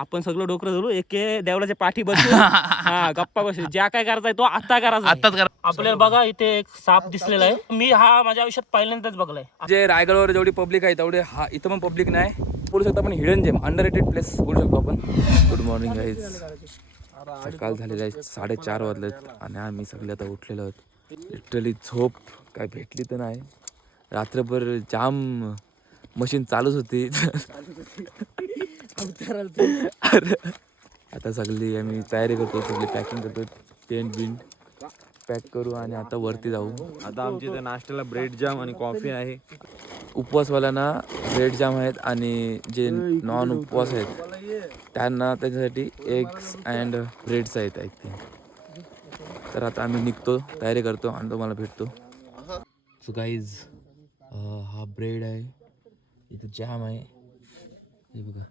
आपण सगळं डोकरं धरू एके देवळाच्या पाठी बसू. हा गप्पा बसू. ज्या काय करायचा तो आता करायचा. आताच करा आपल्याला बघा इथे एक साप दिसलेला आहे. मी हा माझ्या आयुष्यात पहिल्यांदाच बघलाय. जे रायगडवर जेवढी पब्लिक आहे तेवढे हा इथं पण पब्लिक नाही. बोलू शकतो आपण hidden gem underrated place बोलू शकतो आपण. गुड मॉर्निंग गाईज सकाळ झालेली आहे साडेचार वाजलेत आणि आम्ही सगळे आता उठलेलो आहोत. लिटरली झोप काय भेटली तर नाही. रात्रभर जाम मशीन चालूच होती. अरे, आता सगळी आम्ही तयारी करतो सगळी पॅकिंग करतो टेंट बिंट पॅक करू आणि आता वरती जाऊ. आता आमच्या इथे नाश्त्याला ब्रेड जाम आणि कॉफी आहे. उपवासवाल्यांना ब्रेड जाम आहेत आणि जे नॉन उपवास आहेत त्यांना त्याच्यासाठी एग्स अँड ब्रेड्स आहेत थिंक तर आता आम्ही निघतो तयारी करतो आणि तुम्हाला भेटतो. सो गाईज हा ब्रेड आहे. इथं जॅम आहे. हे बघा.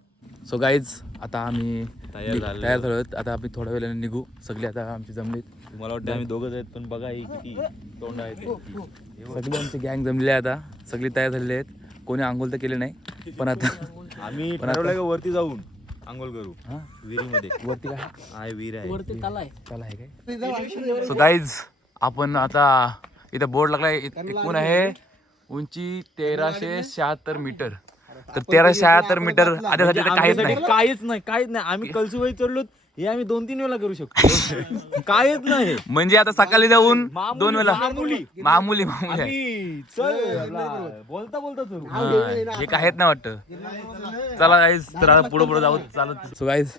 सो गाईज आता आम्ही तयार तयार झालो. आहोत. आता आम्ही थोड्या वेळाने निघू. सगळे आता आमची जमलीत. मला वाटतं आम्ही दोघंच आहेत पण बघा ही किती तोंड आहे ते. सगळे आमची गँग जमली आहे आता. सगळी तयार झालेली आहेत. कोणी आंघोळ तर केले नाही. पण आता आम्ही ठरवलं का वरती जाऊन आंघोळ करू? हां? विहिरीमध्ये. वरती काय आहे विहीर आहे. वरती तला आहे. त्याला आहे काय? सो गाईज आपण आता इथं बोर्ड लागलाय. एकूण आहे उंची तेराशे शहात्तर मीटर. तर तेराशे शहात्तर मीटर आधी तर काहीच नाही. आमच्यासाठी काहीच नाही काहीच नाही. आम्ही कलसुबाई चढलो हे आम्ही दोन तीन वेळा करू शकतो. काहीच नाही. म्हणजे आता सकाळी जाऊन मामुली- दोन वेळा मामुली. मामुली मामुली. आहे. आम्ही चल आपला बोलता बोलता चलू हा, हे काहीच नाही वाटतं. चला गाईज तर आता पुढे पुढे जाऊ चालत सो गाईज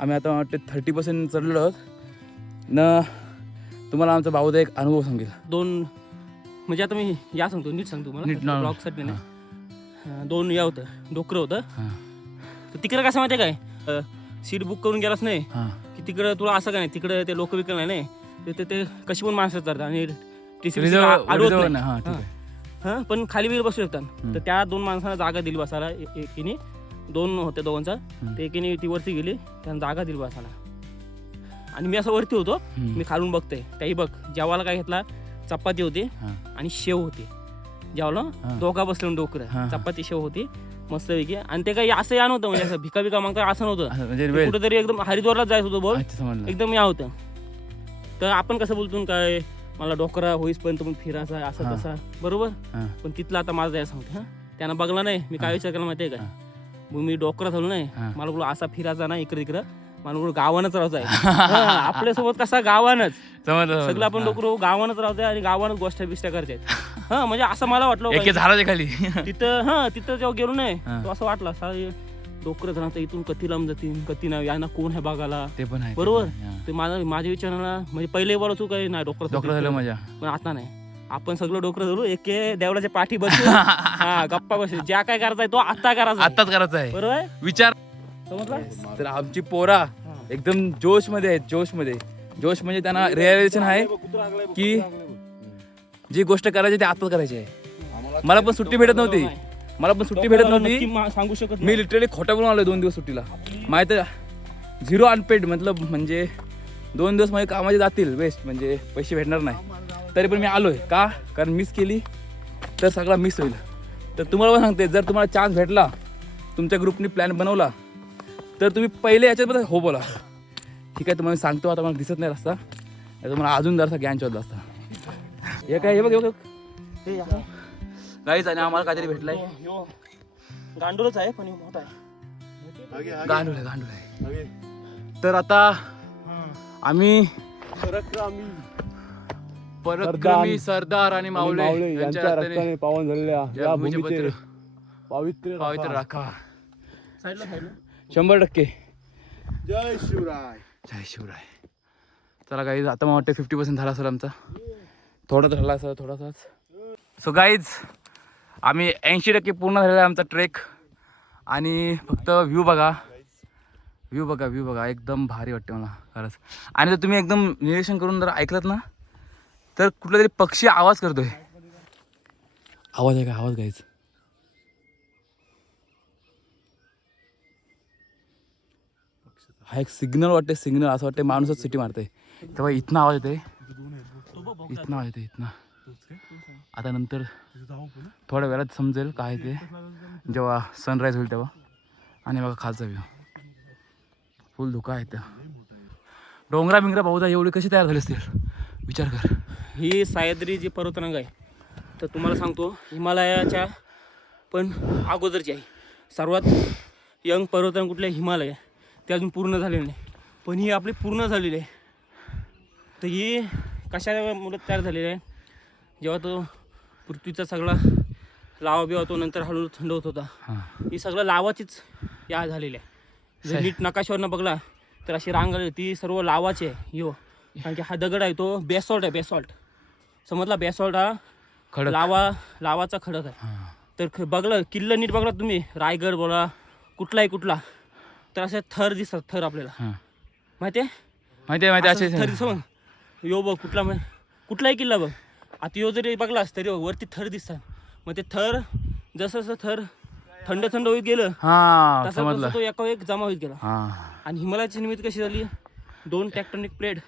आम्ही आता वाटते थर्टी पर्सेंट आहोत. न तुम्हाला आमचा भाऊचा एक अनुभव सांगेल. दोन म्हणजे आता मी या सांगतो नीट सांगतो नीट ना. मला ब्लॉगसाठी नाही. अं, दोन या होतं. डोकरं होतं. हां. तर तिकडं कसं माहिती काय? सीट बुक करून गेलास नाही हां. की तिकडं तुला असं काय नाही तिकडं ते लोक विकल नाही ते- ते ते कशी पण माणसं करतात आणि अडवत ना हां ठीक आहे. हां पण खाली बिल बसू शकतात. तर त्या दोन माणसांना जागा दिली बसायला. ए- एकीने दोन होते दोघांचा. ते एकीने ती वरती गेली त्यांना जागा दिली बसायला. आणि मी असं वरती होतो. हम्म. मी खालून बघतोय. त्याही बघ जेवायला काय घेतला? चपाती होती हां. आणि शेव होती. जेवलं. दोघा बसलो डोकरं. चपाती शेव होती मस्त पैकी आणि ते काही असं या नव्हतं म्हणजे असं भिका भिका मागता असं नव्हतं. म्हणजे कुठेतरी एकदम हरिद्वारलाच जायचं होतं बोल. एकदम या होतं तर आपण कसं बोलतो काय मला डोकरा होईसपर्यंत पण फिरायचा असं. तसा बरोबर? पण तिथलं आता माझं जायचं सांगतो हां. त्यांना बघला नाही मी काय विचार केला माहिती आहे का मग मी डोकरा झालो नाही. मला बोलू असा फिरायचा ना इकडे तिकडं मला बोलू गावानच राहायचं आहे आपल्यासोबत कसा गावानच. सगळं आपण डोकरू गावानच राहतोय आणि गावानच गोष्ट बिष्ट करते हा म्हणजे असं मला वाटलं एके झाडाच्या खाली. तिथं हा तिथं जेव्हा गेलो नाही हां. तो असं वाटलं असं डोकर राहतं इथून कधी लांब जातील कधी नाही यांना कोण आहे बघायला? ते पण आहे ते बरोबर? पण आहे, हां. ते माझा माझ्या विचाराला म्हणजे पहिले बरं चूक आहे नाही डोकर डॉक्टर झालं मजा पण आता नाही. आपण सगळं डोकरं धरू एके देवळाच्या पाठी बसू. हा गप्पा बसू. ज्या काय करायचा तो आता करायचा आहे. आताच करायचं आहे. बरोबर? आहे विचार. समजलं? तर आमची पोरा एकदम जोशमध्ये आहेत जोशमध्ये जोश म्हणजे त्यांना रिअलायझेशन आहे की जी गोष्ट करायची ती आताच करायची आहे. मला पण सुट्टी भेटत नव्हती. मला पण सुट्टी भेटत नव्हती. सांगू शकत मी लिटरली खोटा बोलून आलोय दोन दिवस सुट्टीला. माहिती आहे झिरो अनपेड मतलब म्हणजे दोन दिवस माझे कामाचे जातील वेस्ट म्हणजे पैसे भेटणार नाही. तरी पण मी आलोय. का? कारण मिस केली तर सगळा मिस होईल. तर तुम्हाला पण सांगते जर तुम्हाला चान्स भेटला तुमच्या ग्रुपनी प्लॅन बनवला तर तुम्ही पहिले याच्याबद्दल हो बोला. ठीक आहे तुम्हाला सांगतो आता मला दिसत नाही रस्ता. मला अजून जरासा ज्ञान शोधला असता. हे काय हे बघ हे बघ हे या. गाईच आणि आम्हाला काहीतरी भेटलंय. ह्यो गांडूलच आहे पण मोठा आहे. गांडूळ आहे गांडूळ आहे. तर आता आम्ही पराक्रमी सरदार. आणि मावळे यांच्या रस्त्याने पावन झालेल्या या भूमिपत्र पवित्र पवित्र राखा. शंभर टक्के. जय शिवराय. जय शिवराय. चला गाईज आता मला वाटतं फिफ्टी पर्सेंट झाला असेल आमचा. थोडं झाला असं थोडासाच. सो गाईज आम्ही ऐंशी टक्के पूर्ण झालेला आहे आमचा ट्रेक आणि फक्त व्ह्यू बघा. व्ह्यू बघा व्ह्यू बघा. एकदम भारी वाटते मला खरंच. आणि जर तुम्ही एकदम निरीक्षण करून जर ऐकलात ना तर कुठला तरी पक्षी आवाज करतोय. आवाज आहे का? आवाज गाईज हा एक सिग्नल वाटते सिग्नल असं वाटते माणूसच सिटी मारते तेव्हा इथनं आवाज येते इथनं आवाज येते इथनं आता नंतर थोड्या वेळात समजेल काय ते. जेव्हा सनराईज होईल तेव्हा. आणि बघा खालचा व्ह्यू फुल धोका आहे त्या डोंगरा बिंगरा बहुधा एवढे कसे तयार झाले असतील? विचार कर. ही सह्याद्री जी पर्वतरांग आहे तर तुम्हाला सांगतो हिमालयाच्या पण अगोदरची आहे. सर्वात यंग पर्वतरांग कुठले आहे? हिमालय. आहे. ते अजून पूर्ण झालेले नाही. पण ही आपली पूर्ण झालेली आहे. तर ही कशामुळे तयार झालेली आहे? जेव्हा तो पृथ्वीचा सगळा लावा बिवा तो नंतर हळूहळू थंड होत. होता हां सगळं लावाचीच या झालेली आहे. जर नीट नकाशावरनं बघला तर अशी रांग आली ती सर्व लावाची आहे. यो. कारण की हा दगड आहे तो बेसॉल्ट आहे बेसॉल्ट समजला? बेसॉल्ट हा खडक. लावा लावाचा खडक आहे. तर ख- बघलं किल्ला नीट बघला तुम्ही? रायगड बोला कुठलाही कुठला. तर असे थर दिसतात थर आपल्याला. माहिती आहे? माहिती आहे माहिती असं थर दिसतो. यो बघ कुठला म्हण- कुठलाही किल्ला बघ. आता यो जरी बघलास तरी बघ, वरती थर दिसतात. मग ते थर जसं जसं थर थंड थंड होत गेलं हां तसा समजलं. तसा तो एका एक जमा होत गेला. हां. आणि हिमालयाची निर्मिती कशी झाली? दोन टॅक्टॉनिक प्लेट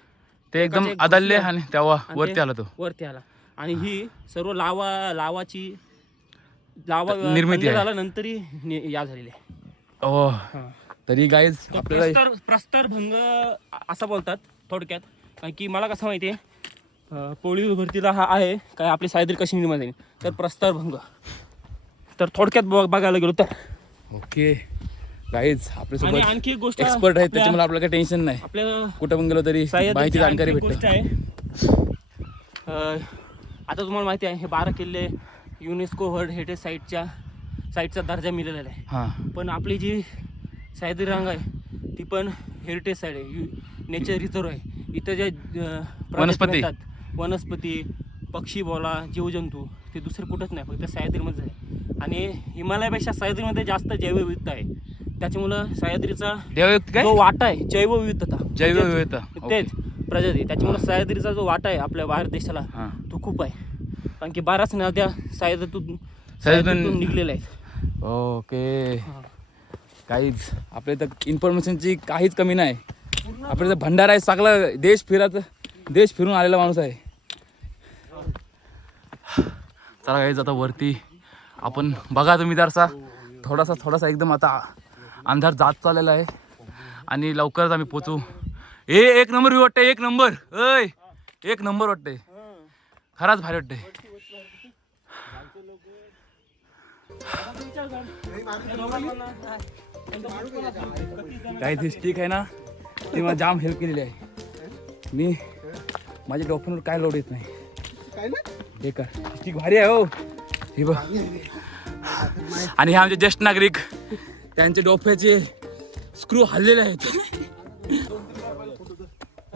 ते एकदम एकाचे एक आदळले घुसले आणि तेव्हा आणि वरती ते आला तो. वरती आला. आणि ही सर्व लावा लावाची लावा निर्मिती थंड आहे. झाल्यानंतरही नि- या झालेली आहे. ओ. तरी गाईज तो आपल्याला प्रस्तर प्रस्तरभंग असं बोलतात थोडक्यात. कारण की मला कसं माहिती आहे पोळी भरतीला हा आहे काय आपली सायद्री कशी निर्माण झाली? तर प्रस्तरभंग तर थोडक्यात बघ- बघायला गेलो तर. ओके. गाईज आपल्यासोबत आणखी एक गोष्ट एक्सपर्ट आहेत आपल्या- त्याच्यामुळे आपल्याला काही टेन्शन नाही. आपल्या कुठं पण गेलो तरी माहिती जाणकारी भेटते. आता तुम्हाला माहिती आहे हे बारा किल्ले युनेस्को वर्ल्ड हेरिटेज साईटच्या साईटचा दर्जा मिळालेला आहे. हां. पण आपली जी सह्याद्री रांग आहे. ती पण हेरिटेज साईड आहे. नेचर रिझर्व आहे. इथं जे अं, प्रजाती वनस्पती. वनस्पती पक्षी बोला जीवजंतू ते दुसरे कुठंच नाही फक्त सह्याद्रीमध्येच आहे. आणि हिमालयापेक्षा सह्याद्रीमध्ये जास्त जैवविविधता आहे. त्याच्यामुळं सह्याद्रीचा देवयुक्त काय? जो वाटा आहे जैवविविधता. जैवविविधता. तेच प्रजाती. त्याच्यामुळे सह्याद्रीचा जो वाटा आहे आपल्या भारत देशाला हां. तो खूप आहे. कारण की बाराच नद्या सह्याद्रीतून सह्याद्रीतून- सह्याद्रीतून निघलेल्या आहेत. ओके. काहीच. आपल्या इथं इन्फॉर्मेशनची काहीच कमी नाही. आपल्या इथं भंडारा आहे चांगला देश फिरायचं देश फिरून आलेला माणूस आहे. चला काहीच आता वरती आपण बघा तुम्ही जरसा. थोडासा थोडासा एकदम आता अंधार जात चाललेला आहे. आणि लवकरच आम्ही पोचू. ए एक नंबर व्ह्यू वाटते एक नंबर. अय एक नंबर वाटते खराच भारी वाटते काही ती स्टिक आहे ना ती मला जाम हेल्प केलेली आहे. मी माझ्या डॉक्टरवर काय लोड येत नाही. बेकार स्टिक भारी आहे हो. ही बघ. आणि हे आमचे ज्येष्ठ नागरिक त्यांचे डोफ्याचे स्क्रू हल्लेले आहेत.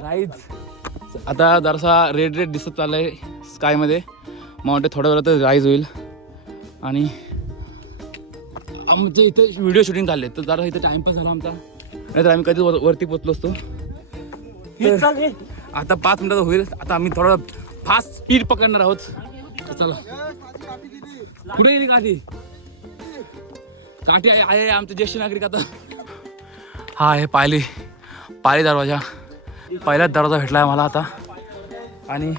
राईज आता जरासा रेड रेड दिसत चाललाय स्कायमध्ये मला वाटतं थोड्या वेळात राईज होईल. आणि आमचं इथे व्हिडिओ शूटिंग चालले तर जरा इथे टाइमपास झाला आमचा. नाहीतर आम्ही कधीच वर- वरती पोचलो असतो. आता पाच मिनिटात होईल. आता आम्ही थोडा फास्ट स्पीड पकडणार आहोत. तर चला. कुठे गेली काठी काठी आहे आहे आमचे ज्येष्ठ नागरिक आता. हा आहे पायली. पायली दरवाजा. पहिलाच दरवाजा भेटला आहे मला आता. आणि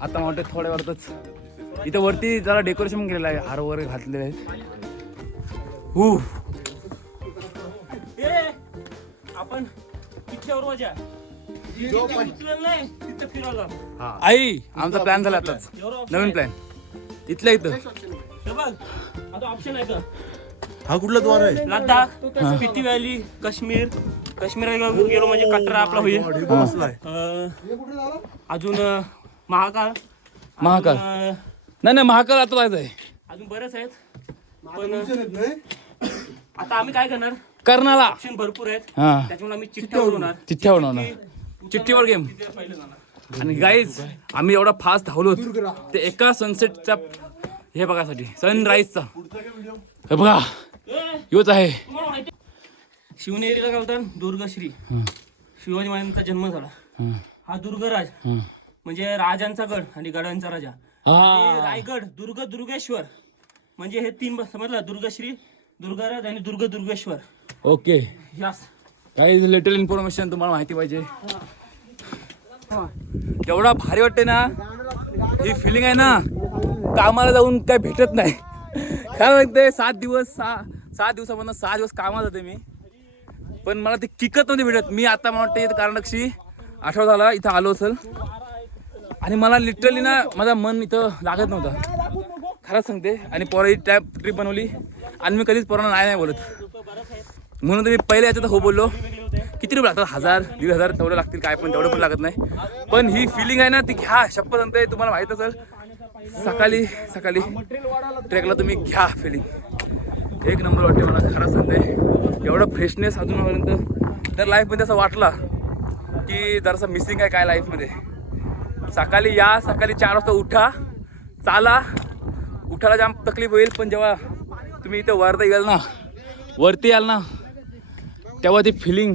आता मला वाटतं थोड्या वेळातच. इथं वरती जरा डेकोरेशन केलेलं आहे. हार वगैरे घातलेले आहेत. आपण उचलेलं नाही तिथे आई आमचा प्लॅन झाला आताच. नवीन. प्लॅन इथल्या इथं. हे बघ आता ऑप्शन आहे का हा कुठला द्वार आहे? लडाख स्पिती व्हॅली काश्मीर. काश्मीर गेलो म्हणजे कटरा आपला होईल. अं, अजून अं, महाकाळ. महाकाळ. अं, नाही नाही महाकाल आता जायचं आहे अजून बरेच आहेत. पण आता आम्ही काय करणार? कर्नाला ऑप्शन भरपूर आहेत. हा. त्याच्यामुळे आम्ही चिठ्ठ्या उडवणार. चिठ्ठ्या बनवणार चिठ्ठीवर गेम. तिथे पहिलं जाणार. आणि गाईज आम्ही एवढा फास्ट धावलो ते एका सनसेटचा हे बघासाठी सनराईजचा हे बघा. योच आहे? शिवनेरीला काय बोलतात? दुर्गश्री. हं, शिवाजी महाराजांचा जन्म झाला. हं, हा दुर्गराज. हं. म्हणजे राजांचा गड आणि गडांचा राजा. हा. रायगड दुर्ग दुर्गेश्वर. म्हणजे हे तीन समजलं? दुर्गश्री दुर्गाराज आणि दुर्ग दुर्गेश्वर. ओके. यास. काही लिटल इन्फॉर्मेशन तुम्हाला माहिती पाहिजे. एवढा भारी वाटते ना? ही फिलिंग आहे ना? कामाला जाऊन काय भेटत नाही. काय म्हणते? सात दिवस सहा सात दिवसामधनं सहा दिवस कामाला जाते मी. पण मला ती किकत नव्हती भेटत. मी आता मला वाटतं इथं कारणक्षी आठवडा झाला इथं आलो असेल. आणि मला लिटरली ना माझं मन इथं लागत नव्हतं. खरंच सांगते. आणि पोराची टॅप ट्रिप बनवली. आणि मी कधीच पोरांना नाही नाही बोलत. म्हणून तर मी पहिले याच्यात हो बोललो. किती रुपये लागतात? हजार दीड हजार तेवढं लागतील. काय पण तेवढं पण लागत नाही. पण ही फिलिंग आहे ना ती घ्या. शप्प सांगते तुम्हाला माहीत असेल. सकाळी सकाळी ट्रेकला तुम्ही घ्या फिलिंग एक नंबर वाटते मला खरं सांगते. एवढं फ्रेशनेस अजूनपर्यंत. तर लाईफमध्ये असं वाटला की जरासं मिसिंग आहे काय लाईफमध्ये सकाळी या सकाळी चार वाजता उठा. चाला. उठायला जाम तकलीफ होईल पण जेव्हा तुम्ही इथे वरती याल ना वरती याल ना तेव्हा ती फिलिंग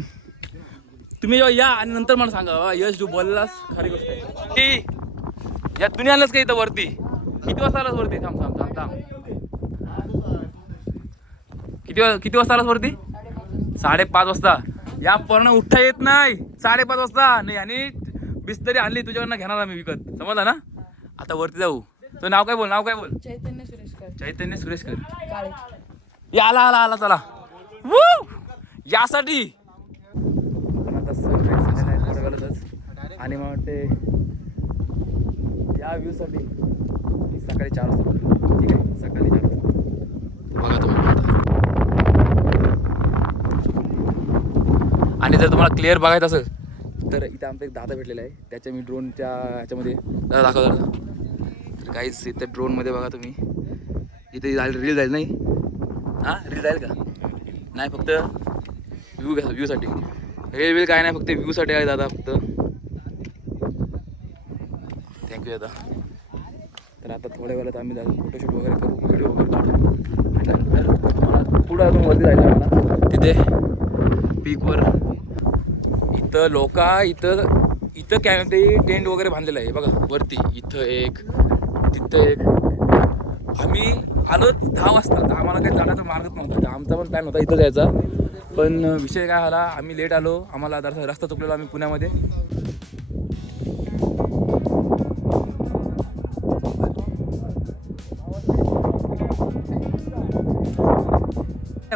तुम्ही जेव्हा या आणि नंतर मला सांगा यश तू बोललास खरी गोष्ट आहे. की या तुम्ही आलास का इथं वरती किती वाजता आलास वरती? थांब थांब थांब थांब. किती वाज किती वाजता आलास वरती? साडेपाच वाजता. या पूर्ण उठता येत नाही. साडेपाच वाजता. नाही आणि बिस्तरी आणली तुझ्याकडनं घेणार आम्ही विकत. समजला ना? आता वरती जाऊ. तो नाव काय बोल नाव काय बोल? चैतन्य सुरेशकर. चैतन्य सुरेशकर. या आला आला आला चला. Woo! यासाठी. आणि मला वाटते या व्ह्यू साठी मी सकाळी चार वाजता. ठीक आहे सकाळी चार वाजता. बघा तुम्ही. आणि जर तुम्हाला क्लिअर बघायचं असेल तर इथं आमचा एक दादा भेटलेला आहे. त्याच्या मी ड्रोनच्या ह्याच्यामध्ये दादा दाखव दादा तर काहीच इथं ड्रोनमध्ये बघा तुम्ही. इथे जाईल रील जाईल नाही? हां? रील जाईल का? नाही फक्त व्ह्यू घ्या व्ह्यूसाठी रील बिल काय नाही फक्त व्ह्यूसाठी आहे दादा फक्त. थँक्यू दादा. तर आता थोड्या वेळात आम्ही जाऊ फोटोशूट वगैरे करू व्हिडिओ वगैरे काढू. आणि पुढं अजून वरती जायचं आम्हाला. तिथे पीकवर इथं लोका इथं इथं काय ते टेंट वगैरे बांधलेलं आहे बघा वरती. इथं एक तिथं एक आम्ही आलो दहा वाजता. आम्हाला काही जाण्याचा मार्गच नव्हता. आमचा पण प्लॅन होता इथं जायचा. पण विषय काय झाला आम्ही लेट आलो. आम्हाला जरासा रस्ता चुकलेलो आम्ही पुण्यामध्ये.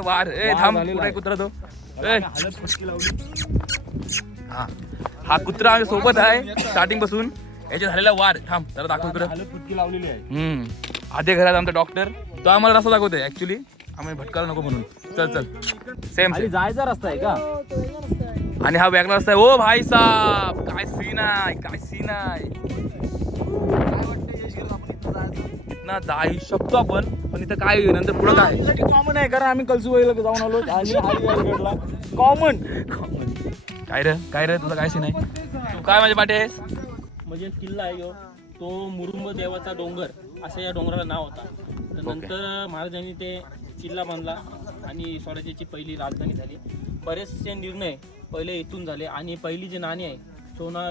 वार. ए थांब. कुठे कुत्रा तो? ए. हा. हा कुत्रा आम्ही सोबत आहे स्टार्टिंगपासून. याच्या झालेला वार. थांब जरा दाखव इकडं. फुटकी लावलेली आहे. हम्म. आधे घरात आमचा डॉक्टर तो आम्हाला रस्ता दाखवतोय ऍक्च्युली आम्ही भटकायला नको म्हणून. चल चल. सेम जायचा रस्ता आहे का? आणि हा वेगळा रस्ता आहे. ओ भाई साहब काय सीन आहे काय सीन आहे? इथनं जाऊ शकतो आपण पण इथं काय होईल नंतर पुढं काय? कॉमन आहे कारण आम्ही कलसुबाईला जाऊन आलो. आणि हरिहरगडला कॉमन काय रे? काय रे? तुझं काय सीन आहे? तू काय माझ्या पाठी आहेस? म्हणजे किल्ला आहे ह्यो. तो मुरुंब देवाचा डोंगर असं या डोंगराला नाव होता. तर नंतर महाराजांनी ते किल्ला बांधला आणि स्वराज्याची पहिली राजधानी झाली. बरेचसे निर्णय पहिले इथून झाले आणि पहिली जी नाणी आहे सोना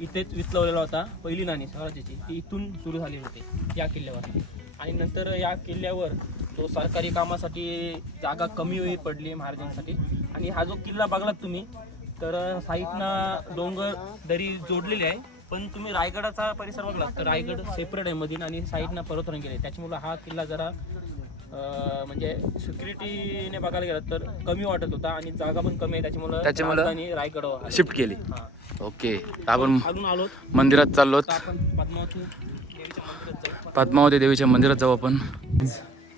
इथेच वितलवलेला होता. पहिली नाणी स्वराज्याची ती इथून सुरू झाली होती या किल्ल्यावर. आणि नंतर या किल्ल्यावर तो सरकारी कामासाठी जागा कमी होई पडली महाराजांसाठी. आणि हा जो किल्ला बघलात तुम्ही तर साईडनं डोंगर दरी जोडलेली आहे. पण तुम्ही रायगडाचा परिसर बघला. तर रायगड सेपरेट आहे मधील आणि साईडनं पर्वतरंग आहे त्याच्यामुळे हा किल्ला जरा म्हणजे सिक्युरिटीने बघायला गेलं तर कमी वाटत होता आणि जागा पण कमी आहे. त्याच्यामुळे त्याच्यामुळं राजधानी आली. शिफ्ट केली. हा. ओके आपण अजून आलो. मंदिरात आपण पद्मावती देवीच्या मंदिरात जाऊ. पद्मावती देवीच्या मंदिरात जाऊ आपण.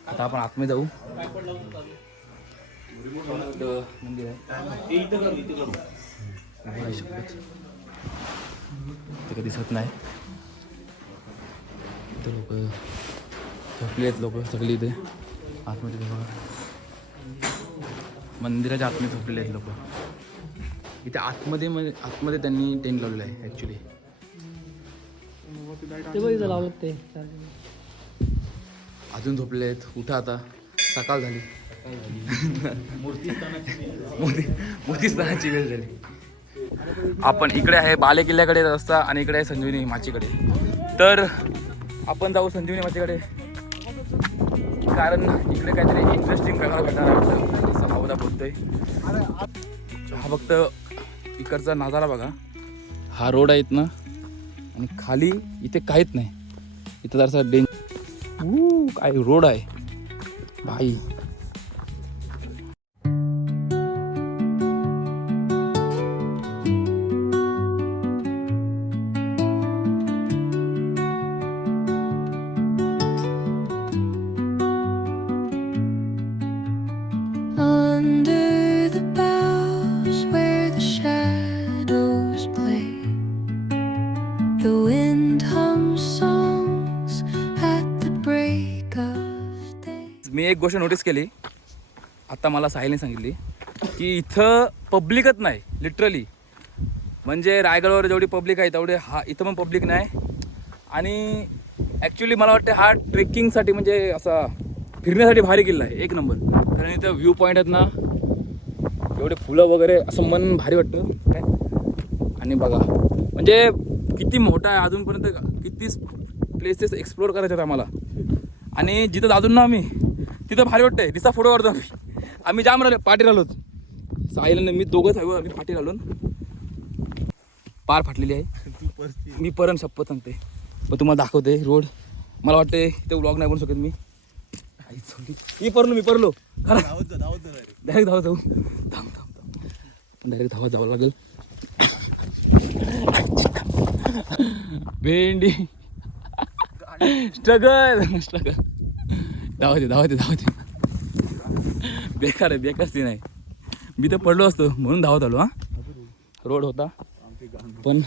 आता आपण आतमध्ये जाऊ? मंदिर आहे. ते. ते दिसत नाही. इथे लोक झोपले आहेत लोक सगळे इथे. आतमध्ये ते बघा. मंदिराच्या आतमध्ये झोपलेले आहेत लोक. इथे आतमध्ये म्हणजे आतमध्ये त्यांनी टेंट लावलेलं आहे ॲक्च्युली अजून झोपले आहेत. उठा आता. सकाळ झाली. मोदी स्थानाची वेळ झाली. आपण इकडे आहे बाले किल्ल्याकडे रस्ता आणि इकडे आहे संजीवनी माचीकडे. तर आपण जाऊ संजीवनी माचीकडे. कारण इकडे काहीतरी इंटरेस्टिंग प्रकार भेटणार आहे आपल्याला बोलतोय. हा फक्त इकडचा नजारा बघा. हा रोड आहे इथनं आणि खाली इथे काहीच नाही. इथं जरासा डेंज काय रोड आहे. भाई. गोष्ट नोटीस केली. आता मला साहिलने सांगितली की इथं पब्लिकच नाही लिटरली म्हणजे रायगडवर जेवढी पब्लिक आहे तेवढे हा इथं पण पब्लिक नाही. आणि ॲक्च्युली मला वाटतं हा ट्रेकिंगसाठी म्हणजे असा फिरण्यासाठी भारी किल्ला आहे एक नंबर कारण इथं व्ह्यू पॉईंट आहेत ना एवढे फुलं वगैरे असं मन भारी वाटतं. काय आणि बघा म्हणजे किती मोठा आहे अजूनपर्यंत किती प्लेसेस एक्सप्लोअर करायचे आहेत आम्हाला. आणि जिथं जातो ना आम्ही तिथं भारी वाटतंय. दिसा फोटो काढतो आम्ही. आम्ही जाम राहिलो पाठी राहिलो साहिल मी दोघंच आहे आम्ही पाठी राहिलो. पार फाटलेली आहे. मी परम शपथ सांगते मग तुम्हाला दाखवते रोड. मला वाटते ते व्लॉग नाही बनवू शकत मी. मी परलो मी परलो. खरं. डायरेक्ट धावत जाऊ. थांब थांब थांब. डायरेक्ट धावत जावं लागेल. भेंडी. स्ट्रगल स्ट्रगल धावते धावते धावते बेकार आहे बेकार सीन आहे. मी तर पडलो असतो म्हणून धावत आलो हा. रोड होता. पण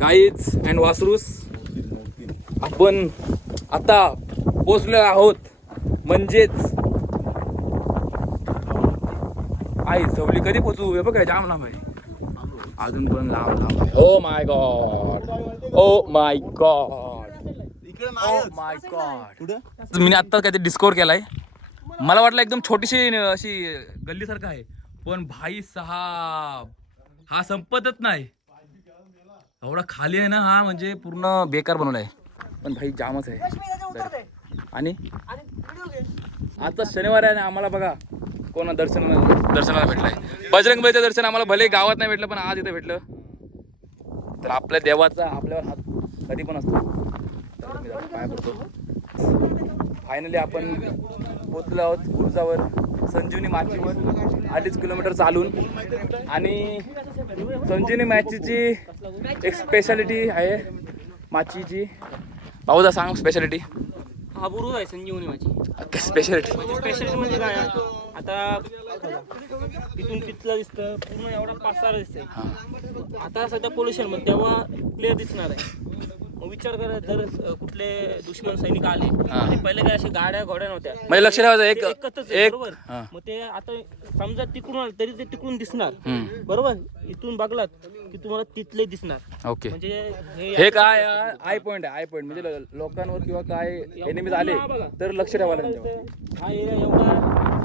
गाईच अँड वासरूस आपण आता पोचलेलो आहोत. म्हणजेच आई सवली कधी पोचू हे बघ जाम लांब आहे. अजून पण लांब लांब आहे. ओ my god oh my god oh my god मी आता काहीतरी डिस्कवर केलाय. मला वाटलं एकदम छोटीशी अशी गल्लीसारखं आहे. पण भाई साहेब हा संपतच नाही. एवढा खाली आहे ना हा म्हणजे पूर्ण बेकार बनवलाय. पण भाई जामच आहे. आणि? आता शनिवार आहे ना आम्हाला बघा कोणा दर्शन दर्शनाला भेटलाय. बजरंगबलीचं दर्शन आम्हाला भले गावात नाही भेटलं पण आज इथं भेटलं. तर आपल्या देवाचा आपल्यावर हात कधी पण असतो तर मी जरा पाया पडतो. फायनली आपण पोचलो आहोत गुरुजावर संजीवनी माचीवर. अडीच किलोमीटर चालून. आणि संजीवनी मॅचीची एक स्पेशालिटी आहे माचीची. भाऊदा सांग स्पेशालिटी हा बुरुज आहे संजीवनी माझी स्पेशालिटी म्हणजे स्पेशल म्हणजे काय? आता तिथून तिथलं दिसतं पूर्ण एवढा पासार दिसतंय. आता सध्या पोल्युशनमध्ये तेव्हा क्लिअर दिसणार आहे. मग विचार करा जर कुठले दुश्मन सैनिक आले आणि पहिले काय अशा गाड्या घोड्या नव्हत्या म्हणजे लक्ष ठेवायचं ते एक एकच आहे, एक बरोबर? हा. मग ते आता समजा तिकडून आलं तरी ते तिकडून दिसणार. हम्म. बरोबर? इथून बघलात की तुम्हाला तिथले दिसणार. ओके. म्हणजे हे काय आय पॉइंट आहे आय पॉइंट. म्हणजे ल- लोकांवर किंवा काय एनिमीज आले तर लक्ष ठेवायला त्यांच्यावर हा एरिया एवढा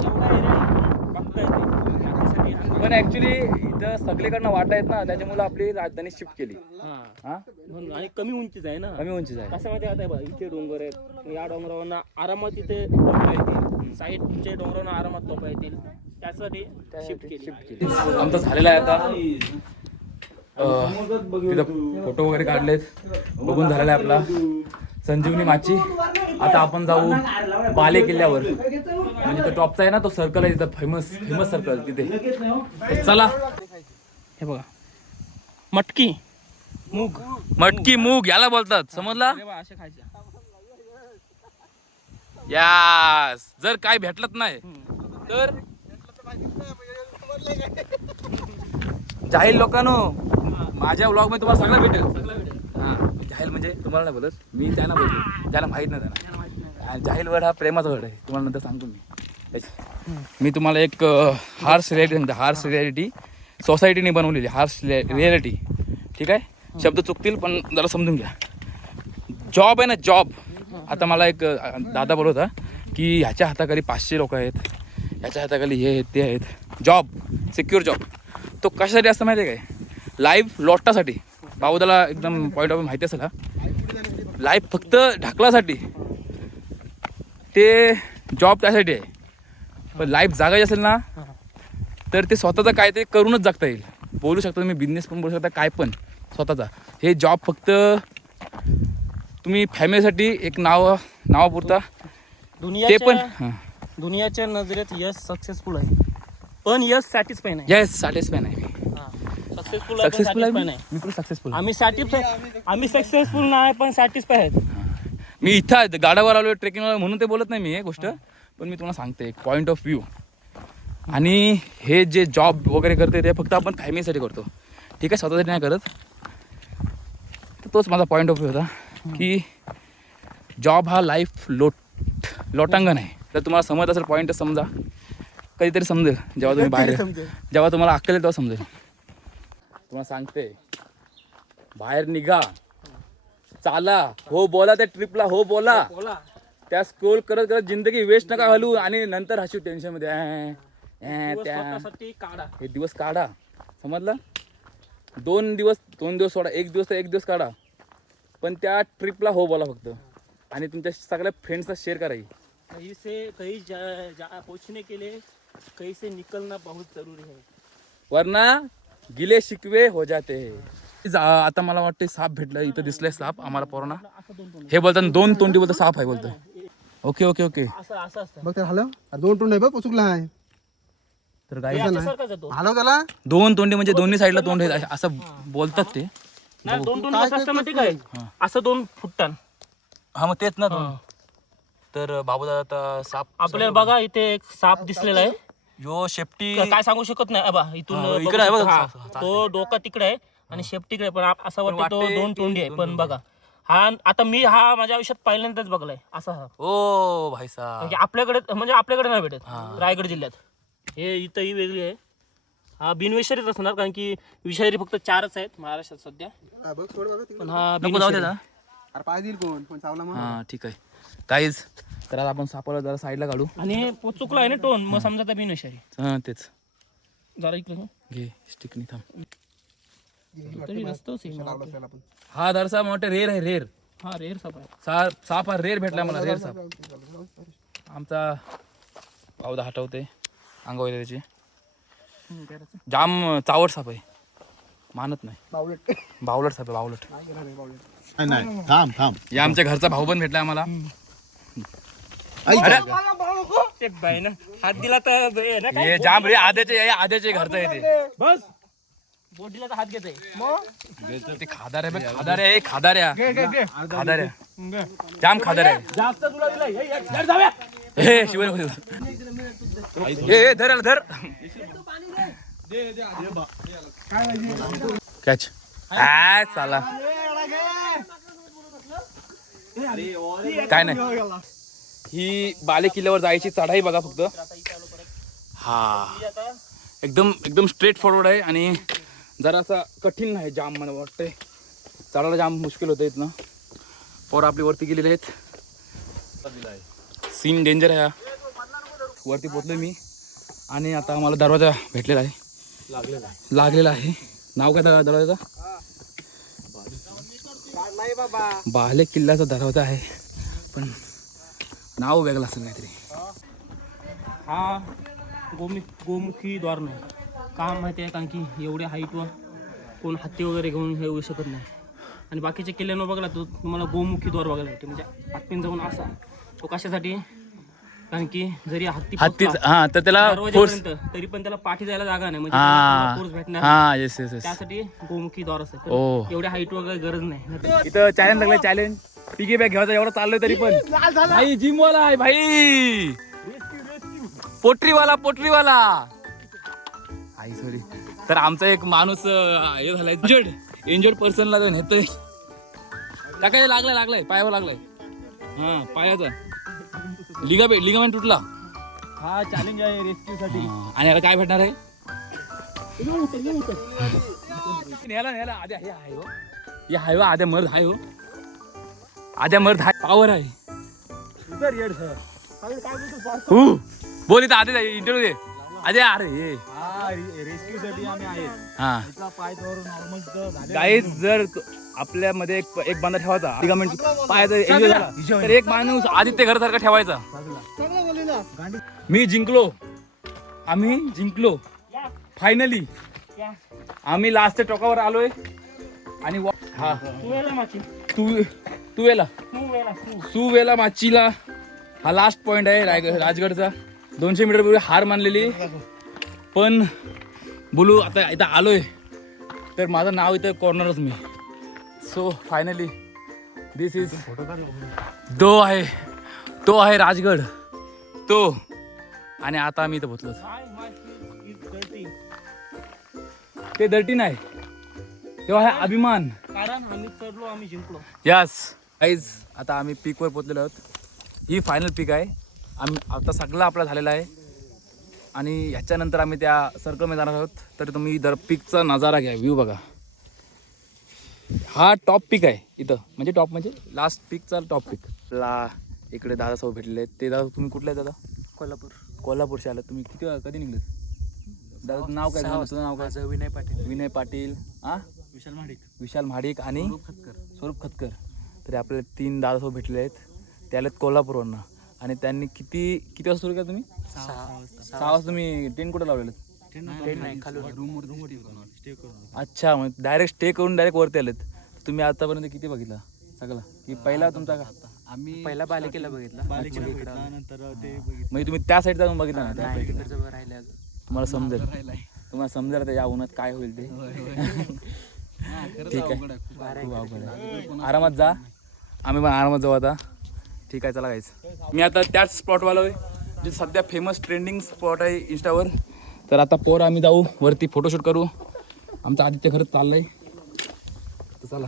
एवढा एरिया पण ऍक्च्युली इथं सगळीकडनं वाटा आहेत ना त्याच्यामुळे आपली राजधानी शिफ्ट केली. हा. म्हणून आणि कमी उंचीच आहे ना. कमी उंचीच आहे. कसं माहिती आता बघा इथे डोंगर आहेत या डोंगरावरनं आरामात इथे तोफा येतील. साईडचे डोंगरावरनं आरामात तोफा येतील. त्यासाठी शिफ्ट केली. आमचं झालेलं आहे आता. तिथं फोटो वगैरे काढलेत. बघून झालेला आहे आपला. संजीवनी माची. आता आपण जाऊ बाले किल्ल्यावर. म्हणजे तो टॉपचा आहे ना तो सर्कल आहे तिथं फेमस फेमस सर्कल तिथे. चला. हे बघा. मटकी. मूग. मटकी मूग याला बोलतात. समजला? यास जर काय भेटलत नाही तर? जाहीर लोकांनो माझ्या व्लॉगमध्ये तुम्हाला सगळं भेटेल. मी जाहीर म्हणजे तुम्हाला नाही बोलत मी त्यांना बोलतो ज्याला माहीत नाही त्यांना आणि जाहीर वर्ड हा प्रेमाचा वर्ड आहे तुम्हाला नंतर सांगतो मी. मी तुम्हाला एक हार्स रियालिटी सांगतो हार्स रियालिटी सोसायटीने बनवलेली हार्स रियालिटी ठीक आहे? शब्द चुकतील पण जरा समजून घ्या. जॉब आहे ना जॉब आता मला एक दादा बोलत होता की ह्याच्या हाताखाली पाचशे लोक आहेत ह्याच्या हाताखाली हे आहेत ते आहेत. जॉब सिक्युअर जॉब तो कशासाठी असतं माहिती आहे काय? लाईव्ह लोटासाठी बाबूदाला एकदम पॉईंट ऑफ माहिती असेल हा. लाईव्ह फक्त ढाकलासाठी. ते जॉब त्यासाठी आहे. पण लाईफ जागायची असेल ना तर ते स्वतःचं काय ते करूनच जगता येईल. बोलू शकता तुम्ही बिझनेस पण बोलू शकता काय पण स्वतःचा. हे जॉब फक्त तुम्ही फॅमिलीसाठी एक नाव नावापुरता. ते पण दुनियाच्या नजरेत यश सक्सेसफुल आहे. पण यश सॅटिस्फाय नाही येस सॅटिस्फाय आहे. सक्सेसफुल सक्सेसफुल आहे सक्सेसफुल मी? पण सक्सेसफुल आम्ही सॅटिस्फाय आम्ही सक्सेसफुल नाही पण सॅटिस्फाय आहेत. मी इथं आहे, गाडावर आलो ट्रेकिंगला म्हणून ते बोलत नाही मी हे गोष्ट. पण मी तुम्हाला सांगते एक पॉईंट ऑफ व्ह्यू आणि हे जे जॉब वगैरे करते ते फक्त आपण फॅमिलीसाठी करतो. ठीक आहे स्वतःसाठी नाही करत. तर तोच माझा पॉईंट ऑफ व्ह्यू होता की जॉब हा लाईफ लोट लोटांगण आहे. जर तुम्हाला समजत असेल पॉईंट समजा. कधीतरी समजेल जेव्हा तुम्ही बाहेर जेव्हा तुम्हाला अक्कल येईल तेव्हा समजेल. तुम्हाला सांगते. बाहेर निघा. चाला. हो बोला त्या ट्रिपला हो बोला. त्या स्क्रोल करत करत जिंदगी वेस्ट नका घालू आणि नंतर हसू टेन्शनमध्ये. हे दिवस काढा. समजलं? दोन दिवस दोन दिवस सोडा. एक दिवस तर एक दिवस काढा. पण त्या ट्रिपला हो बोला फक्त. आणि तुमच्या सगळ्या फ्रेंड्सला शेअर करा ही. कहीं से कहीं जा, जा पहुंचने के लिए कहीं से निकलना बहुत जरूरी है वरना गिले शिकवे हो जाते. आता मला वाटते साप भेटलं इथं दिसलंय साप आम्हाला पोरांना. हे बोलतात दोन तोंडी बोलतात साप आहे बोलतोय. ओके ओके ओके असं असं असतं बघ हलव. अरे दोन टोंड आहे बघ चुकला आहे. तर हे गाई आहे. हलव त्याला. दोन तोंडी म्हणजे दोन्ही साईडला तोंड आहेत असं बोलतात ते. नाही दोन दोन असं काय दोन फुटतान हा मग तेच ना दोन. तर बाबू दादा आता साप आपल्याला बघा इथे एक साप दिसलेला आहे. यो शेपटी काय सांगू शकत नाही. अबा इथून हा, बघू इकडे आहे शकतो. बघा, हा, तो डोका तिकडे आहे आणि शेप तिकडे आहे. पण आप- असं वाटतं तो वाटते दोन की तोंडी आहे. दोन पण तोंडी. बघा. हा आता मी हा माझ्या आयुष्यात पहिल्यांदाच बघलाय. असा हा. ओ भाई साहब. म्हणजे आपल्याकडे म्हणजे आपल्याकडे नाही भेटत. रायगड जिल्ह्यात. हे इथं ही वेगळी आहे. हा बिनविषारीच असणार कारण की विषारी फक्त चारच आहेत महाराष्ट्रात सध्या. हा, बघ सोड बघा तिकडे. पण हा नको जाऊ दे बिनविषारी. ना. अरे पाय देईल कोण पण चावला मग हा ठीक आहे. काहीच. तर आता आपण सापाला जरा साईडला काढू. आणि पो- चुकला आहे ना टोन मग समजा तर बिनविषारी हा तेच. जरा इकडे हो. घे स्टिकनी थांब. हा दरसा मोठे रेर आहे रेर हा रेर साप आहे. सा- साप हा रेर भेटला मला रेर साप. आमचा पावदा हटवते अंगावर त्याची. जाम चावट साप आहे. मानत नाही. बावलट. बावलट साप आहे बावलट. नाही थांब थांब. या आमच्या घरचा भाऊ पण भेटला आम्हाला. ऐक अरे ते बाई ना हात दिला तर बे- ना काय? हे जाम रे आद्याचे हे आद्याचे घरचं आहे ते. बस. बोटीला तर हात घेत ते खादार आहे बघ खादार आहे खादाऱ्या. खादाऱ्या. जाम खादार. आहे जास्त तुला दिला धर. हे शिवाय हे हे, धर याला, धर कॅच काय चाला काय नाही. ही बाले किल्ल्यावर जायची चढाई बघा फक्त. हा. एकदम एकदम स्ट्रेट फॉरवर्ड आहे आणि जरासा कठीण आहे जाम मला वाटतंय. चढायला जाम मुश्किल होतं इथनं. पोरं आपली वरती गेलेले आहेत. सीन डेंजर आहे. वरती पोचलोय मी. आणि आता आम्हाला दरवाजा भेटलेला आहे. लागलेला आहे. नाव काय दर- दरवाजाचं? बाले किल्ल्याचा दरवाजा आहे. पण नाव वेगळं असेल काहीतरी. हा गोमि गोमुखी द्वार नाही का माहिती आहे कारण की एवढ्या हाईटवर कोण हत्ती वगैरे घेऊन हे येऊ शकत नाही. आणि बाकीच्या किल्ल्यांवर बघला तो तुम्हाला गोमुखी द्वार बघायला भेटते. म्हणजे हत्तीन जाऊन असा तो कशासाठी? कारण की जरी हत्ती हत्ती हा तर त्याला दरवाजापर्यंत तरी पण त्याला पाठी जायला जागा नाही. म्हणजे फोर्स भेटणार हा येस येस येस त्यासाठी गोमुखी द्वार असते. ओ. एवढ्या हाईट वगैरे गरज नाही. इथं चॅलेंज लागलं चॅलेंज पिगी बॅग घ्यायचा एवढं चाललोय तरी पण. भाई जिम वाला आहे भाई. पोटरीवाला पोटरीवाला. आई सॉरी तर आमचा एक माणूस अं, हे झालाय इंजर्ड इंजर्ड पर्सनला तो नेतोय. टाकायला लागलाय लागलाय. पायावर लागलाय. हा पायाचा. लिगा लिगामेंट तुटला. हा चॅलेंज आहे रेस्क्यू साठी. हा, आणि याला काय भेटणार आहे? न्याला न्याला आद्या हे आहे हो. हे आहे हो आद्या मर्द आहे हो. आद्या मर्द आहे. पावर आहे हु. बोल इथं आधी इंटरव्ह्यू दे. आधी अरे हे हा रेस्क्यू साठी आम्ही आहे. हा. एका पाय नॉर्मल झाले गाईज जर आपल्यामध्ये एक एक बांधा ठेवायचा लिगामेंट पायाचा झाला तर एक माणूस आदित्य घरासारखा ठेवायचा. मी जिंकलो. आम्ही जिंकलो. फायनली आम्ही लास्ट टोकावर आलोय. आणि वा- हा. तू यायला माची तू तू वेला तू. यायला तू सुवेला माचीला. हा लास्ट पॉइंट आहे रायगड राजगडचा. दोनशे मीटर पूर्वी हार मानलेली. पण बोलू आता इथं आलोय. तर माझं नाव इथं कॉर्नरच मी. सो फायनली दिस इज तो आहे. तो आहे राजगड. तो. आणि आता आम्ही इथं पोचलो. ते दर्टी नाही. तेव्हा आहे अभिमान. कारण आम्ही चढलो आम्ही जिंकलो. यस गाईज आता आम्ही पीकवर पोचलेलो आहोत. ही फायनल पीक आहे. आम्ही आता सगळं आपला झालेला आहे. आणि ह्याच्यानंतर आम्ही त्या सर्कलमध्ये जाणार आहोत. तर तुम्ही दर पिकचा नजारा घ्या व्ह्यू बघा. हा टॉप पिक आहे इथं. म्हणजे टॉप म्हणजे? लास्ट पिकचा टॉप पिक ला इकडे दादासोबत भेटलेले आहेत. ते दादा तुम्ही कुठले दादा? कोल्हापूर. कोल्हापूरचे आलात. तुम्ही किती वेळा कधी निघलेत? दादा तुझं नाव काय? तुझं नाव काय? विनय पाटील. विनय पाटील. हा विशाल महाडिक. विशाल महाडिक आणि खतकर. स्वरूप खतकर. तरी आपल्याला तीन दादासोबत भेटले आहेत. ते आलेत कोल्हापूरवरनं. आणि त्यांनी किती किती वाजता सुरू केलं तुम्ही? सहा वाजता. तुम्ही टेंट कुठे लावलेलं? अच्छा मग डायरेक्ट स्टे करून डायरेक्ट वरती आलेत. तुम्ही आतापर्यंत किती बघितला सगळं? की पहिला तुमचा का? आम्ही पहिला बालिकेला बघितला. नंतर ते म्हणजे तुम्ही त्या साईड जाऊन बघितला ना तुम्हाला समजेल. तुम्हाला समजेल आता या उन्हात काय होईल ते. ठीक आहे. खूप अवघड आहे. आरामात जा. आम्ही पण आरामात जाऊ आता. ठीक आहे चला गाईच मी आता त्याच स्पॉटवाला आहे जे सध्या फेमस ट्रेंडिंग स्पॉट आहे इंस्टावर तर आता पोर आम्ही जाऊ वरती फोटोशूट करू. आमचं आदित्य खरंच चाललं तर चला.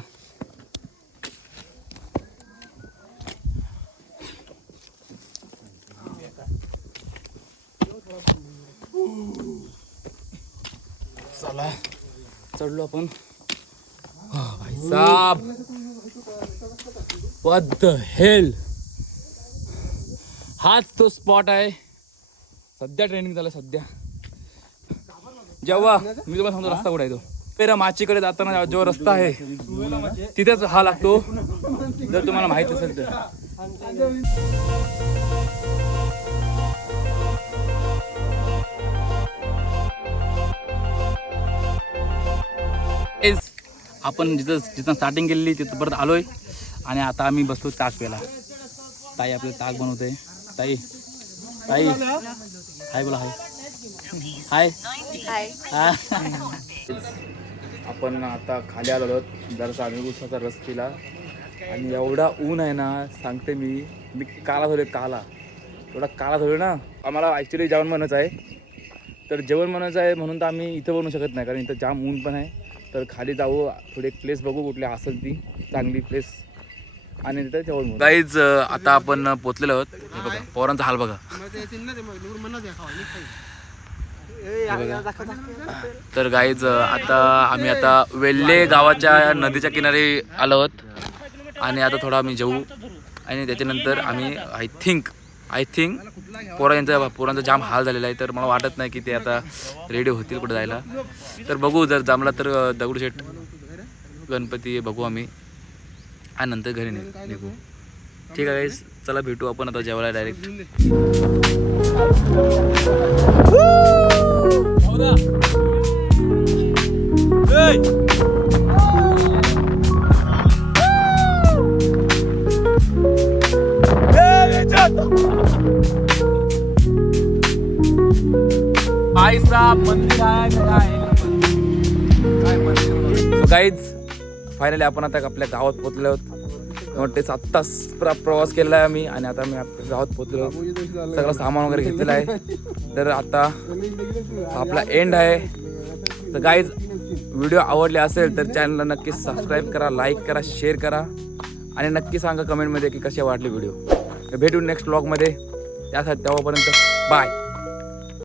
चला. चढलो आपण. हा, भाई वॉट द हेल हाच तो स्पॉट आहे. सध्या ट्रेनिंग झालं सध्या. जेव्हा मी तुम्हाला सांगतो रस्ता कुठे आहे तो. पेरा माचीकडे जाताना जो रस्ता आहे तिथेच हा लागतो. जर तुम्हाला माहीत असेल तर. आपण जिथं जिथं स्टार्टिंग केलेली तिथं परत आलोय. आणि आता आम्ही बसतो ताक प्याला ताई आपलं ताक बनवते ताई. ताई. हाय बोला हाय. हाय. हा. आपण आता खाली आलो आहोत. जरासा आम्ही उसाचा रस पिला. आणि एवढा ऊन आहे ना सांगते मी. मी काला धरले काला. एवढा काला धरले ना. आम्हाला ॲक्च्युली जेवण बनायचं आहे. तर जेवण बनायचं आहे म्हणून तर आम्ही इथं बनवू शकत नाही कारण इथं जाम ऊन पण आहे. तर खाली जाऊ थोडी एक प्लेस बघू कुठली असेल ती. चांगली प्लेस आणि तिथं जेवण गाईज आता आपण पोचलेलो आहोत. हे बघा पोरांचा हाल बघा. तर गाईज आता आम्ही आता वेल्ले गावाच्या नदीच्या किनारी आलो आहोत. आणि आता थोडा आम्ही जेऊ. आणि त्याच्यानंतर आम्ही आय थिंक आय थिंक पोरांचा पोरांचा जाम हाल झालेला आहे. तर मला वाटत नाही की ते आता रेडी होतील कुठे जायला. तर बघू जर जमला तर दगडूशेठ गणपती बघू आम्ही. आणि नंतर घरी नि- निघू. ठीक आहे चला भेटू आपण आता जेवायला डायरेक्ट मंदिर आहे गाईज फायनली आपण आता आपल्या गावात पोहोचलो आहोत. वाटतेच आत्ताच प्र- प्रवास केलेला आहे आम्ही आणि आता मी आपल्या गावात पोहोचलो सगळं सामान वगैरे घेतलेलं आहे. तर आता आपला एंड आहे. तर गाईज व्हिडिओ आवडले असेल तर चॅनलला नक्की सबस्क्राईब करा लाईक करा शेअर करा. आणि नक्की सांगा कमेंटमध्ये की कसे वाटले व्हिडिओ भेटू नेक्स्ट ब्लॉगमध्ये त्यासाठी तेव्हापर्यंत बाय